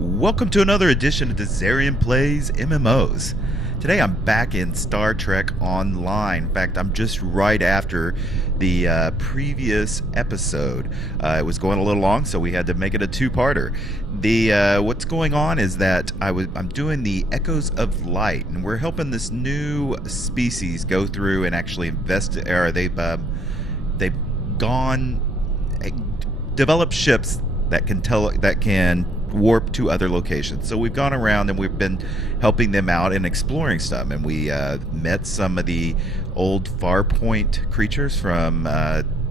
Welcome to another edition of Dizzarian Plays MMOs. Today I'm back in Star Trek Online. In fact, I'm just right after the previous episode. It was going a little long, so we had to make it a two-parter. What's going on is that I'm doing the Echoes of Light, and we're helping this new species go through and actually they've developed ships that can warp to other locations. So we've gone around and we've been helping them out and exploring stuff, and we met some of the old Farpoint creatures from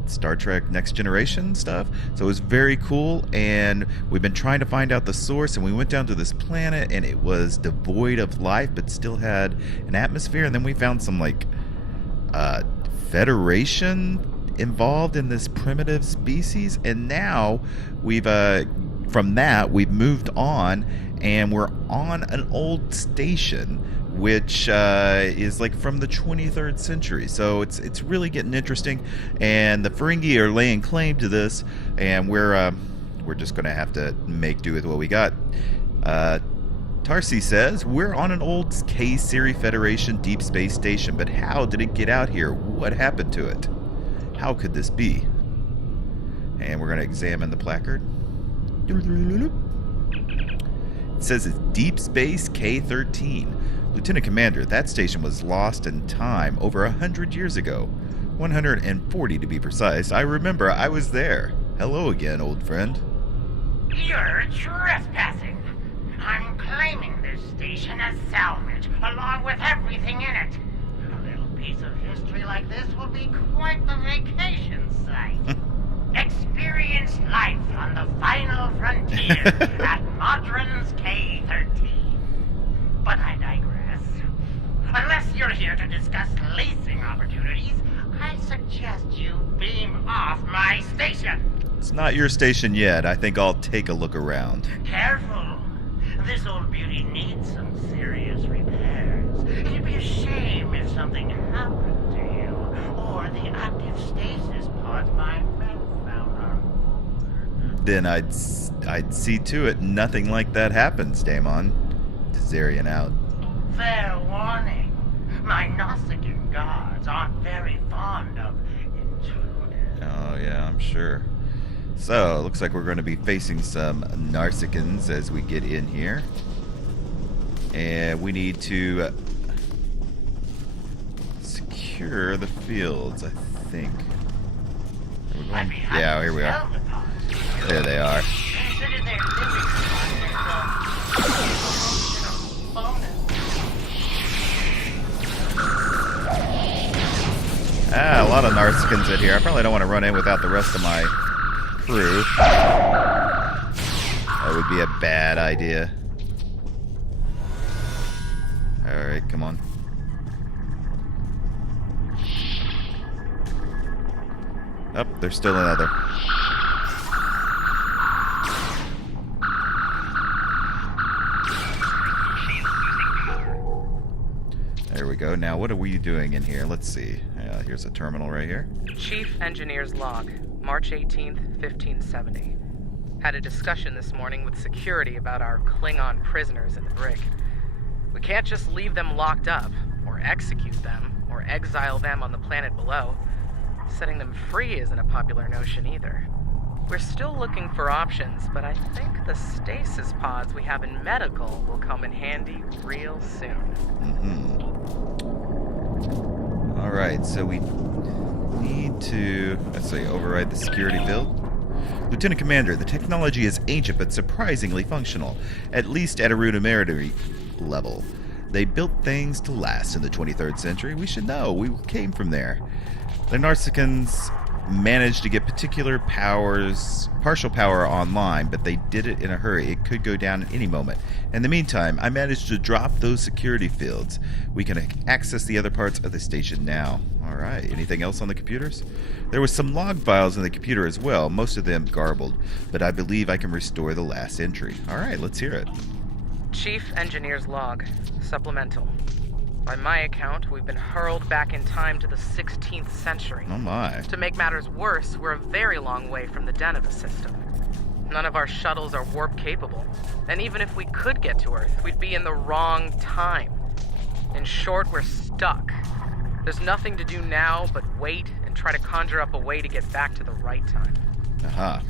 Star Trek Next Generation stuff. So it was very cool, and we've been trying to find out the source, and we went down to this planet and it was devoid of life but still had an atmosphere, and then we found some Federation involved in this primitive species, and now we've moved on, and we're on an old station which is like from the 23rd century. So it's really getting interesting, and the Ferengi are laying claim to this, and we're just gonna have to make do with what we got. Tarsi says, we're on an old K-Series Federation deep space station, but how did it get out here? What happened to it? How could this be? And we're going to examine the placard. It says it's Deep Space K-13. Lieutenant Commander, that station was lost in time over 100 years ago. 140 to be precise. I remember, I was there. Hello again, old friend. You're trespassing. I'm claiming this station as salvage, along with everything in it. A little piece of history like this will be quite the vacation site. Experience life on the final frontier at Modron's K-13. But I digress. Unless you're here to discuss leasing opportunities, I suggest you beam off my station. It's not your station yet. I think I'll take a look around. Careful. This old beauty needs some serious repairs. It'd be a shame if something happened to you, or the active stasis pods my men found on board. Then I'd see to it nothing like that happens, Damon. Dizzarian out. Fair warning. My Nausicaan gods aren't very fond of intruders. Oh yeah, I'm sure. So, looks like we're going to be facing some Narsicans as we get in here. And we need to secure the fields, I think. Are we going? Yeah, here we are. There they are. Consider their living bonus. A lot of Narsicans in here. I probably don't want to run in without the rest of my crew. That would be a bad idea. Alright, come on. Oh, there's still another. There we go. Now, what are we doing in here? Let's see. Here's a terminal right here. Chief Engineer's Log, March 18th, 1570. Had a discussion this morning with security about our Klingon prisoners in the brig. We can't just leave them locked up, or execute them, or exile them on the planet below. Setting them free isn't a popular notion either. We're still looking for options, but I think the stasis pods we have in medical will come in handy real soon. Alright, so we need to, let's say, override the security field. Lieutenant Commander, the technology is ancient but surprisingly functional, at least at a rudimentary level. They built things to last in the 23rd century. We should know. We came from there. The Narsicans managed to get partial power online, but they did it in a hurry. It could go down at any moment. In the meantime, I managed to drop those security fields. We can access the other parts of the station now. Alright, anything else on the computers? There was some log files in the computer as well, most of them garbled, but I believe I can restore the last entry. Alright, let's hear it. Chief Engineer's Log, supplemental. By my account, we've been hurled back in time to the 16th century. Oh my. To make matters worse, we're a very long way from the den of the system. None of our shuttles are warp capable. And even if we could get to Earth, we'd be in the wrong time. In short, we're stuck. There's nothing to do now but wait and try to conjure up a way to get back to the right time. Aha.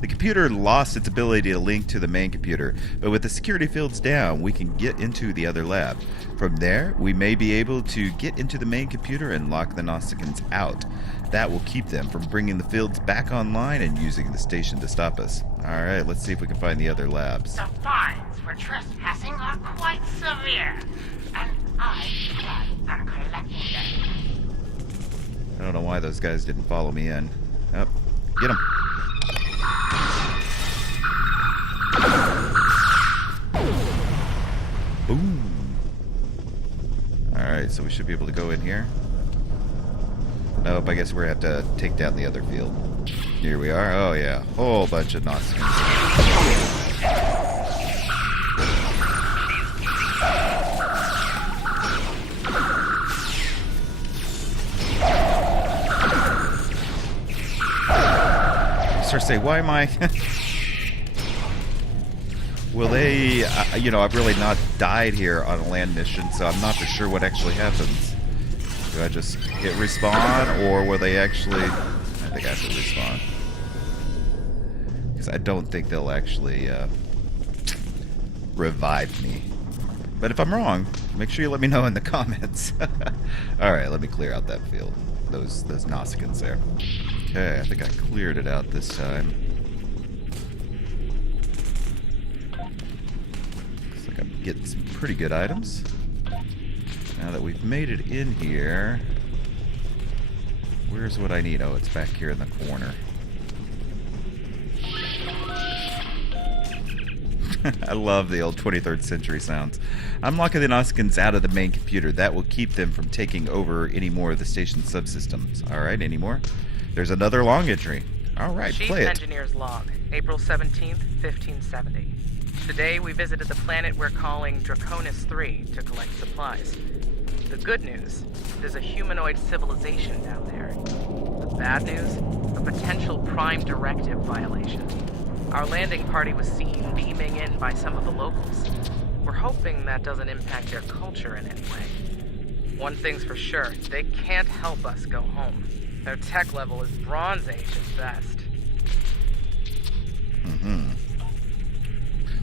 The computer lost its ability to link to the main computer, but with the security fields down, we can get into the other lab. From there, we may be able to get into the main computer and lock the Gnosticans out. That will keep them from bringing the fields back online and using the station to stop us. Alright, let's see if we can find the other labs. The fines for trespassing are quite severe, and I plan on collecting them. I don't know why those guys didn't follow me in. Oh, get them. Boom. Alright, so we should be able to go in here. Nope, I guess we're going to have to take down the other field. Here we are. Oh, yeah. Whole bunch of Gnosticans. Start to say, why am I... Will they... I've really not died here on a land mission, so I'm not for sure what actually happens. Do I just hit respawn, or will they actually... I think I have to respawn. Because I don't think they'll actually revive me. But if I'm wrong, make sure you let me know in the comments. Alright, let me clear out that field. Those Gnosticans there. Okay, I think I cleared it out this time. Looks like I'm getting some pretty good items. Now that we've made it in here, where's what I need? Oh, it's back here in the corner. I love the old 23rd century sounds. I'm locking the Gnosticans out of the main computer. That will keep them from taking over any more of the station's subsystems. Alright, any more? There's another long entry. Alright, play it. Chief Engineer's Log, April 17th, 1570. Today we visited the planet we're calling Draconis 3 to collect supplies. The good news, there's a humanoid civilization down there. The bad news, a potential Prime Directive violation. Our landing party was seen beaming in by some of the locals. We're hoping that doesn't impact their culture in any way. One thing's for sure, they can't help us go home. Their tech level is Bronze Age at best.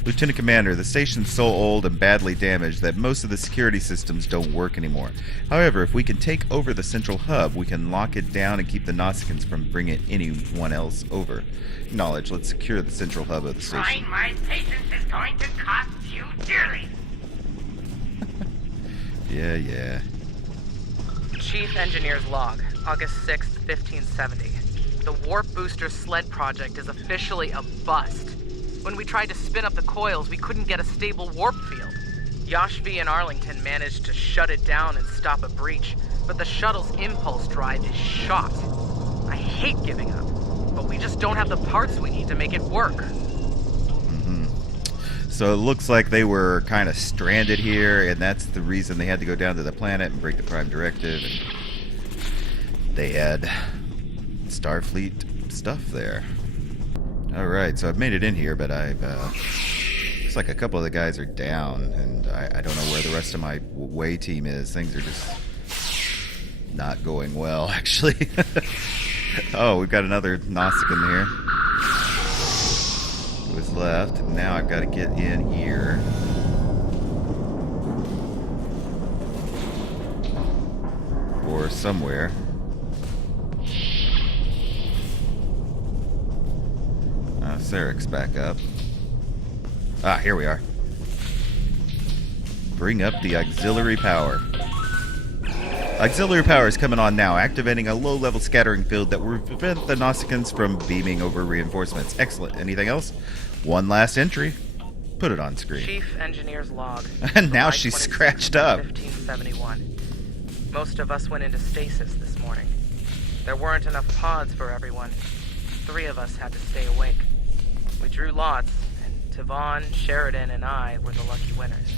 Lieutenant Commander, the station's so old and badly damaged that most of the security systems don't work anymore. However, if we can take over the central hub, we can lock it down and keep the Gnosticans from bringing anyone else over. Acknowledge, let's secure the central hub of the station. Trying my patience is going to cost you dearly. Yeah. Chief Engineer's Log, August 6th, 1570. The Warp Booster Sled project is officially a bust. When we tried to spin up the coils, we couldn't get a stable warp field. Yashvi and Arlington managed to shut it down and stop a breach, but the shuttle's impulse drive is shot. I hate giving up, but we just don't have the parts we need to make it work. So it looks like they were kind of stranded here, and that's the reason they had to go down to the planet and break the Prime Directive. And they had Starfleet stuff there. Alright, so I've made it in here, but looks like a couple of the guys are down, and I don't know where the rest of my way team is. Things are just not going well, actually. Oh, we've got another Gnostican here. Who is left, and now I've got to get in here. Or somewhere. Sarek's back up. Ah, here we are. Bring up the auxiliary power. Auxiliary power is coming on now, activating a low-level scattering field that will prevent the Gnosticans from beaming over reinforcements. Excellent. Anything else? One last entry. Put it on screen. Chief Engineer's Log. And now she's scratched up. 1571. Most of us went into stasis this morning. There weren't enough pods for everyone. 3 of us had to stay awake. We drew lots, and Tavon, Sheridan, and I were the lucky winners.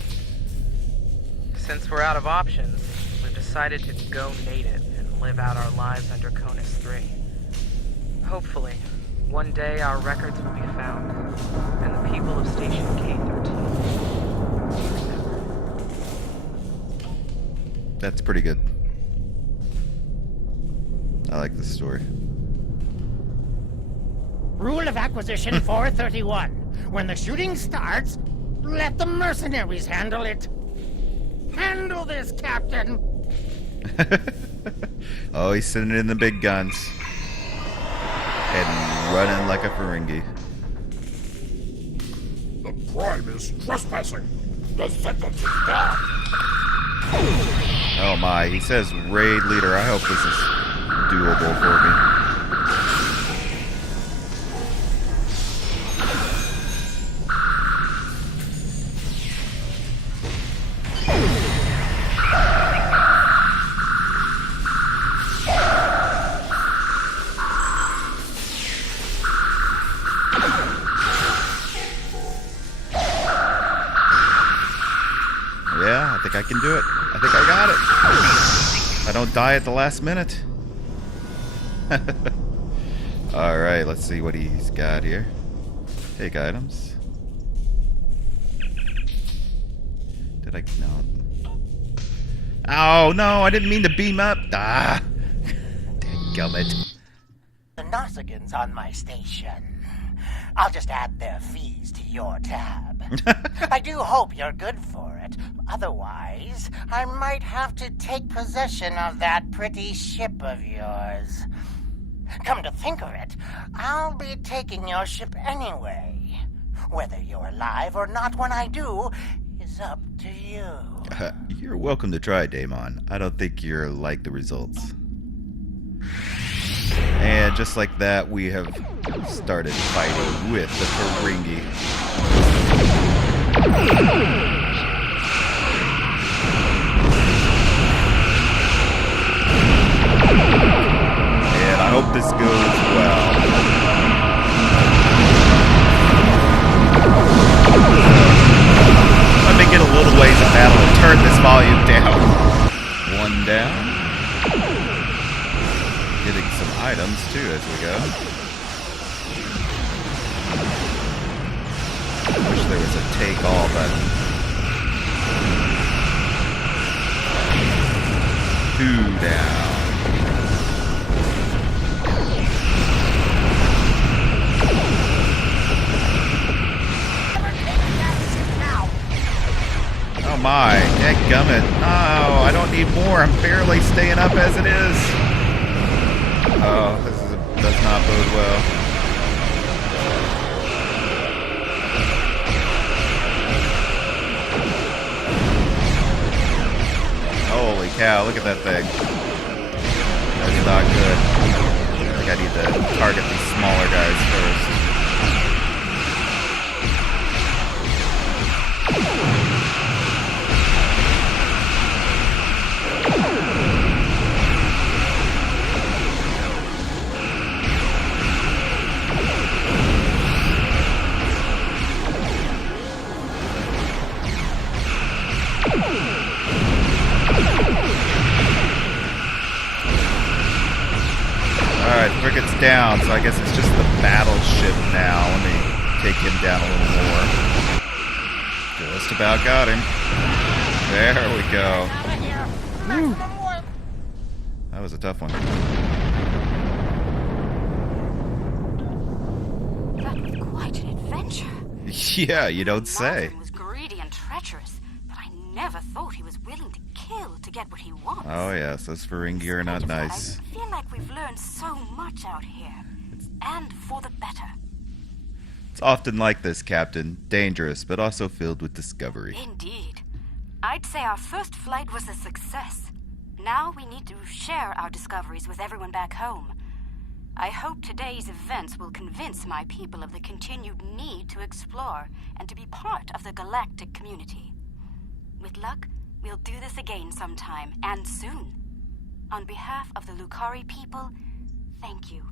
Since we're out of options, we've decided to go native and live out our lives under Draconis 3. Hopefully, One day our records will be found, and the people of Station K13 will remember. That's pretty good. I like this story. Rule of Acquisition 431. When the shooting starts, let the mercenaries handle it. Handle this, Captain! Oh, he's sending in the big guns. And running like a Ferengi. The crime is trespassing. The sentence is death. Oh my, he says raid leader. I hope this is doable for me. Yeah, I think I can do it. I think I got it. I don't die at the last minute. Alright, let's see what he's got here. Take items. Did I... No. Oh, no, I didn't mean to beam up. Ah! Dadgummit. The Nausigans on my station. I'll just add their fees to your tab. I do hope you're good for it. Otherwise, I might have to take possession of that pretty ship of yours. Come to think of it, I'll be taking your ship anyway. Whether you're alive or not when I do is up to you. You're welcome to try, Daemon. I don't think you're like the results. And just like that, we have started fighting with the Ferengi. And I hope this goes well. Let me get a little ways of battle and turn this volume down. One down. Getting some items too as we go. Wish there was a take all button. 2 down. Oh my, dadgummit. No, I don't need more. I'm barely staying up as it is. Oh, does not bode well. Holy cow, look at that thing. That's not good. I think I need to target these smaller guys first. Alright, Cricket's down, so I guess it's just the battleship now. Let me take him down a little more. Just about got him. There we go. Woo. That was a tough one. That was quite an adventure. Yeah, you don't say. Marvin was greedy and treacherous, but I never thought he was willing to kill to get what he wants. Oh yes, those Ferengi are not nice. I feel like we've learned so much out here, and for the better. It's often like this, Captain. Dangerous, but also filled with discovery. Indeed. I'd say our first flight was a success. Now we need to share our discoveries with everyone back home. I hope today's events will convince my people of the continued need to explore and to be part of the galactic community. With luck, we'll do this again sometime, and soon. On behalf of the Lucari people, thank you.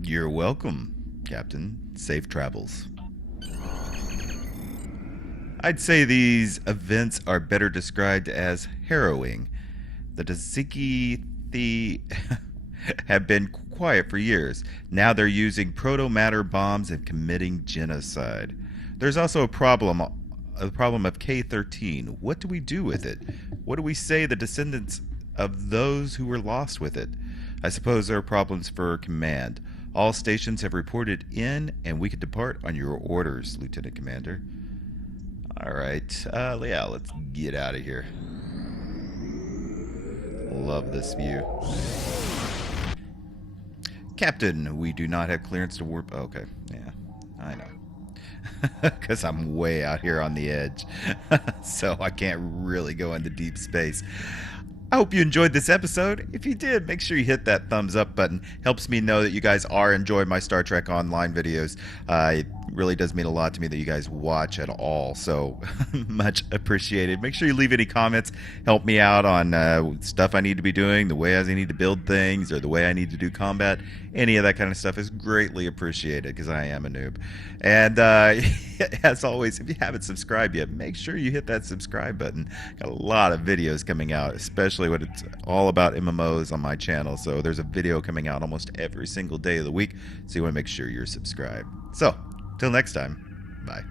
You're welcome, Captain. Safe travels. I'd say these events are better described as harrowing. The Dizzarian have been quiet for years. Now they're using proto-matter bombs and committing genocide. There's also a problem of K-13. What do we do with it? What do we say the descendants of those who were lost with it? I suppose there are problems for command. All stations have reported in, and we can depart on your orders, Lieutenant Commander. Alright, yeah, let's get out of here. Love this view. Captain, we do not have clearance to warp. Okay, yeah, I know. Because I'm way out here on the edge. So I can't really go into deep space. I hope you enjoyed this episode. If you did, make sure you hit that thumbs up button. Helps me know that you guys are enjoying my Star Trek Online videos. It really does mean a lot to me that you guys watch at all. So much appreciated. Make sure you leave any comments. Help me out on stuff I need to be doing, the way I need to build things, or the way I need to do combat. Any of that kind of stuff is greatly appreciated because I am a noob. And as always, if you haven't subscribed yet, make sure you hit that subscribe button. Got a lot of videos coming out, especially when it's all about MMOs on my channel. So there's a video coming out almost every single day of the week. So you want to make sure you're subscribed. So, till next time, bye.